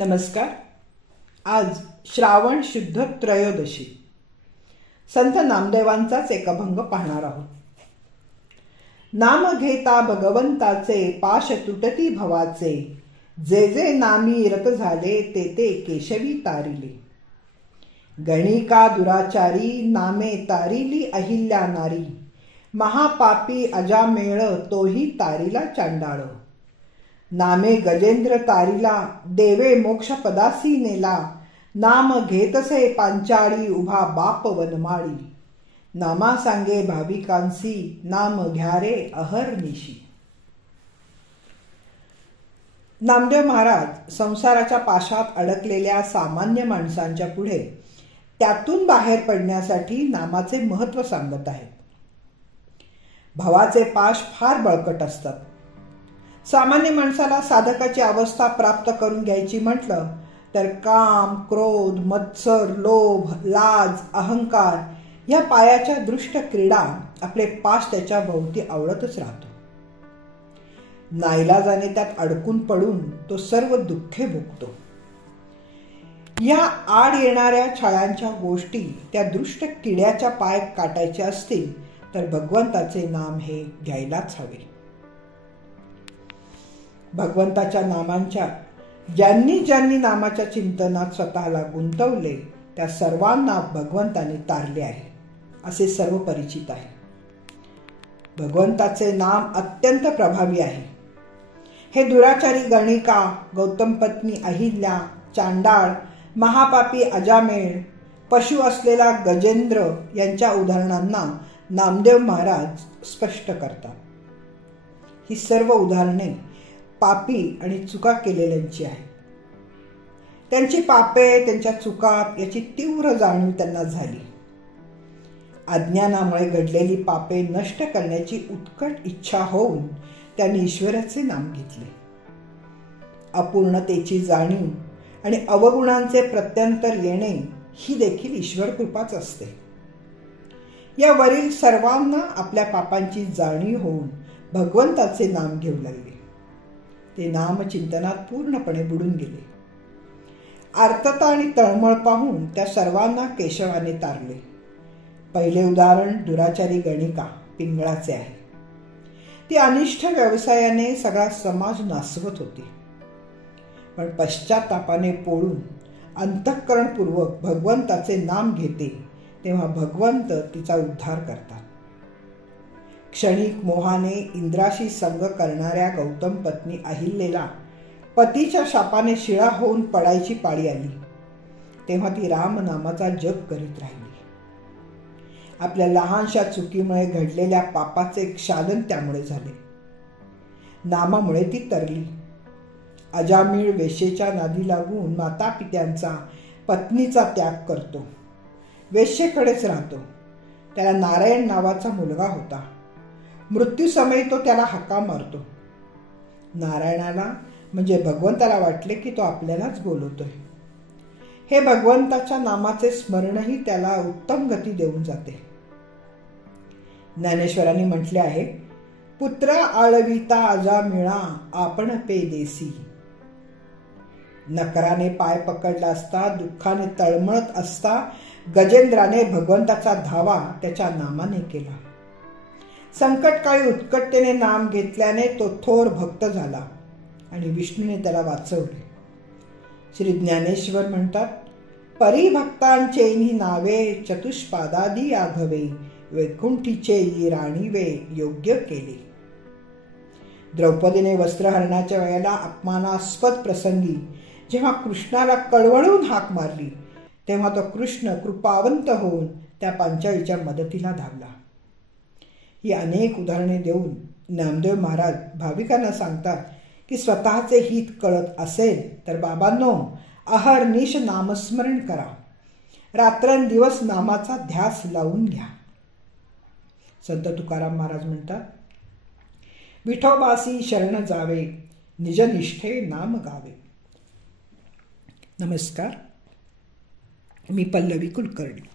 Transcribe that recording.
नमस्कार. आज श्रावण शुद्ध त्रयोदशी. संत नामदेवांचाच एक अभंग पाहणार आहोत. नाम घेता भगवंताचे पाश तुटती भवाचे, जे जे नामी रत झाले ते ते केशवी तारिले. गणिका दुराचारी नामे तारिली अहिल्या नारी, महापापी अजामेळ तोही तारिला चांडाळ. नामे गजेंद्र तारिला देवे मोक्ष पदासी नेला, नाम घेतसे पांचाळी उभा बाप वनमाळी. नामा सांगे भाविकांसी नाम घ्या रे अहर्निशी. नामदेव महाराज संसाराच्या पाशात अडकलेल्या सामान्य माणसांच्या पुढे त्यातून बाहेर पडण्यासाठी नामाचे महत्त्व सांगत आहेत. भवाचे पाश फार बळकट असतात. सामान्य माणसाला साधकाची अवस्था प्राप्त करून घ्यायची म्हटलं तर काम, क्रोध, मत्सर, लोभ, लाज, अहंकार या पायाच्या दृष्ट क्रीडा आपले पाश त्याच्या भोवती आवळतच राहतो. नाईलाजाने त्यात अडकून पडून तो सर्व दुःखे भोगतो. या आड येणाऱ्या छायांच्या गोष्टी त्या दृष्ट किड्याच्या पाय काटायच्या असतील तर भगवंताचे नाम हे घ्यायलाच हवे. भगवंताच्या नामांच्या ज्यांनी ज्यांनी नामाच्या चिंतनात स्वतःला गुंतवले त्या सर्वांना भगवंताने तारले आहे असे सर्व परिचित आहे. भगवंताचे नाम अत्यंत प्रभावी आहे. हे दुराचारी गणिका, गौतम पत्नी अहिल्या, चांडाळ, महापापी अजामेळ, पशु असलेला गजेंद्र यांच्या उदाहरणांना नामदेव महाराज स्पष्ट करतात. ही सर्व उदाहरणे पापी आणि चुका केलेल्यांची आहे. त्यांची पापे, त्यांच्या चुका याची तीव्र जाणीव त्यांना झाली. अज्ञानामुळे घडलेली पापे नष्ट करण्याची उत्कट इच्छा होऊन त्यांनी ईश्वराचे नाम घेतले. अपूर्णतेची जाणीव आणि अवगुणांचे प्रत्यंतर येणे ही देखील ईश्वर कृपाच असते. या वरील सर्वांना आपल्या पापांची जाणीव होऊन भगवंताचे नाम घेऊ लागले. ते नाम चिंतनात पूर्णपणे बुडून गेले. आर्तता आणि तळमळ पाहून त्या सर्वांना केशवाने तारले. पहिले उदाहरण दुराचारी गणिका पिंगळाचे आहे. ती अनिष्ट व्यवसायाने सगळा समाज नासवत होती. पण पश्चातापाने पोळून अंतःकरणपूर्वक भगवंताचे नाम घेते तेव्हा भगवंत तिचा उद्धार करतात. क्षणिक मोहाने इंद्राशी संग करणाऱ्या गौतम पत्नी अहिल्येला पतीच्या शापाने शिळा होऊन पडायची पाळी आली तेव्हा ती रामनामाचा जप करीत राहिली. आपल्या लहानशा चुकीमुळे घडलेल्या पापाचे क्षालन त्यामुळे झाले. नामामुळे ती तरली. अजामीळ वेश्येच्या नादी लागून माता पित्यांचा, पत्नीचा त्याग करतो. वेश्येकडेच राहतो. त्याला नारायण नावाचा मुलगा होता. मृत्यूसमयी तो त्याला हाका मारतो. नारायणाला म्हणजे भगवंताला वाटले की तो आपल्यालाच बोलवतोय. हे भगवंताच्या नामाचे स्मरणही त्याला उत्तम गती देऊन जाते. ज्ञानेश्वरांनी म्हटले आहे, पुत्र आळविता अजामिळा आपण पे देसी. नकराने पाय पकडला असता, दुःखाने तळमळत असता गजेंद्राने भगवंताचा धावा त्याच्या नामाने केला. संकटकाळी उत्कटतेने नाम घेतल्याने तो थोर भक्त झाला आणि विष्णूने त्याला वाचवले. श्री ज्ञानेश्वर म्हणतात, परिभक्तांचेही नावे चतुष्पादादी आघवे, वैकुंठीचे राणीवे योग्य केले. द्रौपदीने वस्त्रहरणाच्या वेळेला अपमानास्पद प्रसंगी जेव्हा कृष्णाला कळवळून हाक मारली तेव्हा तो कृष्ण कृपावंत होऊन त्या पांचाळीच्या मदतीला धावला. ही अनेक उदाहरणे देऊन नामदेव महाराज भाविकांना सांगतात की स्वतःचे हित कळत असेल तर बाबांनो अहर्निश नामस्मरण करा. रात्रंदिवस नामाचा ध्यास लावून घ्या. संत तुकाराम महाराज म्हणतात, विठोबासी शरण जावे, निजनिष्ठे नाम गावे. नमस्कार. मी पल्लवी कुलकर्णी.